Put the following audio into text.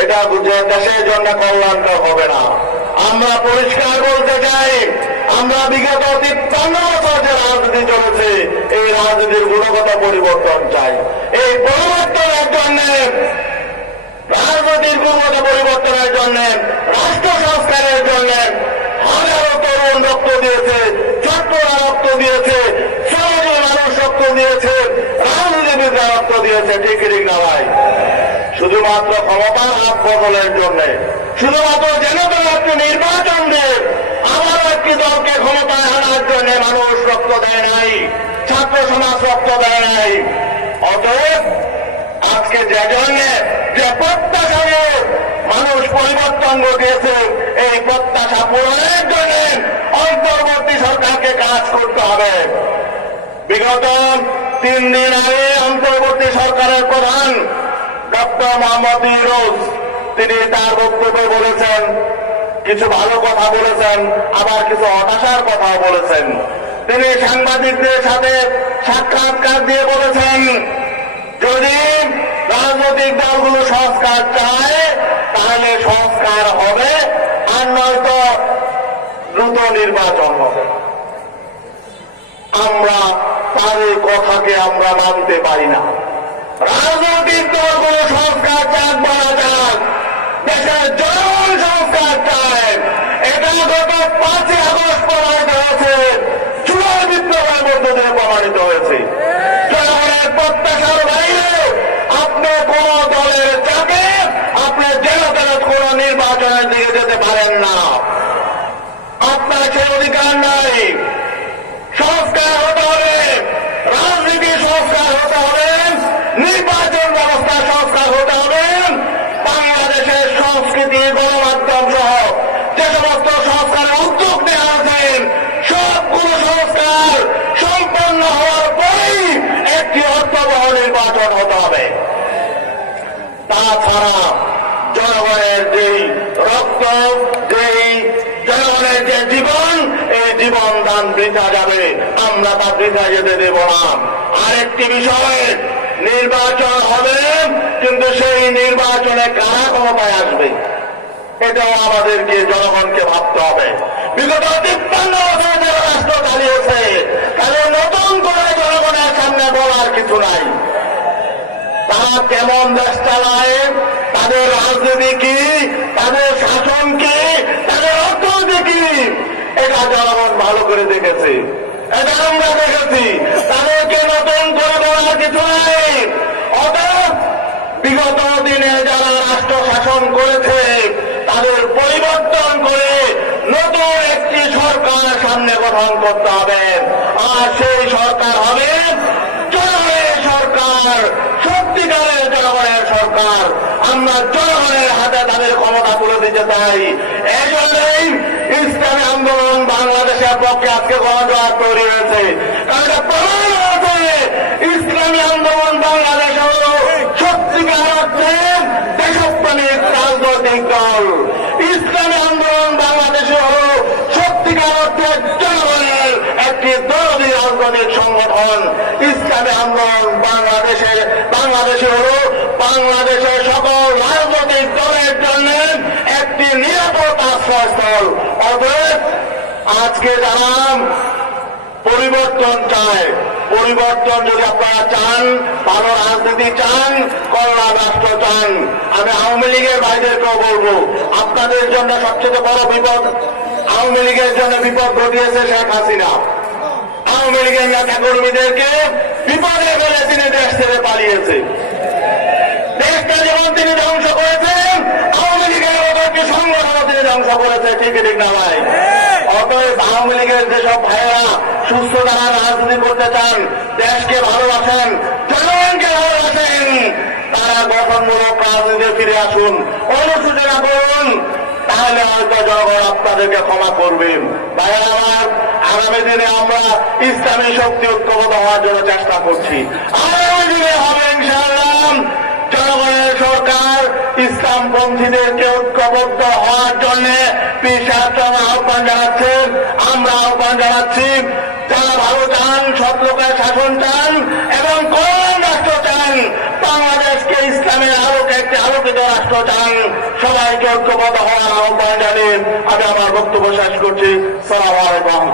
এটা দেশের জন্য কল্যাণকর হবে না। আমরা পরিষ্কার বলতে চাই, আমরা বিগত 53 বছর যে রাজনীতি চলেছে এই রাজনীতির গুণগত পরিবর্তন চাই। এই পরিবর্তনের জন্য, রাজনীতির গুণগত পরিবর্তনের জন্য, রাষ্ট্র সংস্কারের জন্য হাজারো তরুণ রক্ত দিয়েছে, ছাত্ররা রক্ত দিয়েছে, শ্রমজীবী মানুষ রক্ত দিয়েছে, রাজনীতিবিদরা রক্ত দিয়েছে। ঠিক না ভাই? শুধুমাত্র ক্ষমতার হাত বদলের জন্য, শুধুমাত্র যেন একটি নির্বাচন দিয়ে আবারও একটি দলকে ক্ষমতায় আনার জন্য মানুষ রক্ত দেয় নাই, ছাত্র সমাজ রক্ত দেয় নাই। অতএব আজকে যে জন্য যে প্রত্যাশা মানুষ পরিবর্তন ঘটিয়েছে, এই প্রত্যাশা পূরণের জন্য অন্তর্বর্তী সরকারকে কাজ করতে হবে। বিগত 3 দিন আগে অন্তর্বর্তী সরকারের প্রধান ডক্টর মোহাম্মদ ইউনূস তিনি তার বক্তব্যে বলেছেন, কিছু ভালো কথা বলেছেন, আবার কিছু হতাশার কথাও বলেছেন। তিনি সাংবাদিকদের সাথে সাক্ষাৎকার দিয়ে বলেছেন, যদি রাজনৈতিক দলগুলো সংস্কার চায় তাহলে সংস্কার হবে, আর নয়তো দ্রুত নির্বাচন হবে। আমরা তার কথাকে আমরা মানতে পারি না। রাজনৈতিক দলগুলো সংস্কার চাক বলা যাক, দেশের জনগণ সংস্কার চায়। এটা গত 5ই আগস্ট প্রমাণিত হয়েছে, জুলাই বিপ্লবের মধ্য দিয়ে প্রমাণিত হয়েছে। জনগণের প্রত্যাশার বাইরে আপনি কোন দলের চাপে আপনি যেন তেন কোন নির্বাচনের দিকে যেতে পারেন না, আপনার সে অধিকার নাই। সংস্কার হতে হবে, রাজনীতি সংস্কার হতে হবে, নির্বাচন ব্যবস্থা সংস্কার হতে হবে। বাংলাদেশের সংস্কৃতি, গণমাধ্যম সহ যে সমস্ত সংস্কারের উদ্যোগ নেওয়া আছেন সবগুলো সংস্কার সম্পন্ন হওয়ার পরেই একটি অর্থবহ নির্বাচন হতে হবে। তাছাড়া জনগণের যেই রক্ত, যেই জনগণের যে জীবন, এই জীবন দান বৃথা যাবে, আমরা তা বৃথা যেতে দেব না। আরেকটি বিষয়, নির্বাচন হবে, কিন্তু সেই নির্বাচনে কারা ক্ষমতায় আসবে এটাও আমাদেরকে জনগণকে ভাবতে হবে। বিগত 53 বছর যারা রাষ্ট্র চালিয়েছে, তাহলে নতুন করে জনগণের সামনে বলার কিছু নাই। তারা কেমন দেশ চালায়, তাদের রাজনীতি কি, তাদের শাসন কি, তাদের অর্থনীতি কি, এটা জনগণ ভালো করে দেখেছে, এটা আমরা দেখেছি। তাদেরকে নতুন করে বলার কিছু নাই। অতএব বিগত দিনে যারা রাষ্ট্র শাসন করেছে তাদের পরিবর্তন করে নতুন একটি সরকার সামনে গঠন করতে হবে। আর সেই সরকার হবে জনগণের সরকার, সত্যিকারের জনগণের সরকার। আমরা জনগণের হাতে তাদের ক্ষমতা তুলে দিতে চাই। এই জন্যই ইসলামী আন্দোলন বাংলাদেশের পক্ষে আজকে গণজোয়ার তৈরি হয়েছে। কারণ এটা প্রমাণ হয়েছে ইসলামী আন্দোলন বাংলাদেশ হল সত্যিকার অর্থে দেশপ্রেমিক রাজনৈতিক দল। ইসলামী আন্দোলন বাংলাদেশে হল সত্যিকার অর্থে জনগণের একটি দলী রাজনৈতিক সংগঠন। ইসলামী আন্দোলন বাংলাদেশে হল বাংলাদেশের সকল রাজনৈতিক দলের জন্য একটি নিরাপদ আশ্রয়স্থল। অতএব আজকে যারা পরিবর্তন চায়, পরিবর্তন যদি আপনারা চান, ভালো রাজনীতি চান, কল্যাণ রাষ্ট্র চান, আমি আওয়ামী লীগের ভাইদেরকেও বলবো, আপনাদের জন্য সবচেয়ে বড় বিপদ, আওয়ামী লীগের জন্য বিপদ ঘটিয়েছে শেখ হাসিনা। আওয়ামী লীগের নেতা কর্মীদেরকে বিপদে ফেলে তিনি দেশ ছেড়ে পালিয়েছে। দেশটা যেমন তিনি ধ্বংস করেছেন, আওয়ামী লীগের মতো একটি সংগঠনও তিনি ধ্বংস করেছে। ঠিক না ভাই? অতএব আওয়ামী লীগের যেসব ভাইয়েরা সুস্থ দ্বারা রাজনীতি করতে চান, দেশকে ভালোবাসেন, জনগণকে ভালোবাসেন, তারা গঠনমূলক রাজনীতিতে ফিরে আসুন, অনুশোচনা করুন, তাহলে হয়তো জনগণ আপনাদেরকে ক্ষমা করবেন। তাই আমার আগামী দিনে আমরা ইসলামী শক্তি ঐক্যবদ্ধ হওয়ার জন্য চেষ্টা করছি। আগামী দিনে হবে ইনশাআল্লাহ জনগণের সরকার। ইসলামপন্থীদেরকে ঐক্যবদ্ধ হওয়ার জন্য আহ্বান জানাচ্ছেন, আমরা আহ্বান জানাচ্ছি। যারা ভালো চান, সৎ লোকের শাসন চান এবং কল্যাণ রাষ্ট্র চান, বাংলাদেশকে ইসলামের আলোকে একটি আলোকিত রাষ্ট্র চান, সবাইকে ঐক্যবদ্ধ হওয়ার আহ্বান জানিয়ে আমি আমার বক্তব্য শেষ করছি। সালাম আলাইকুম।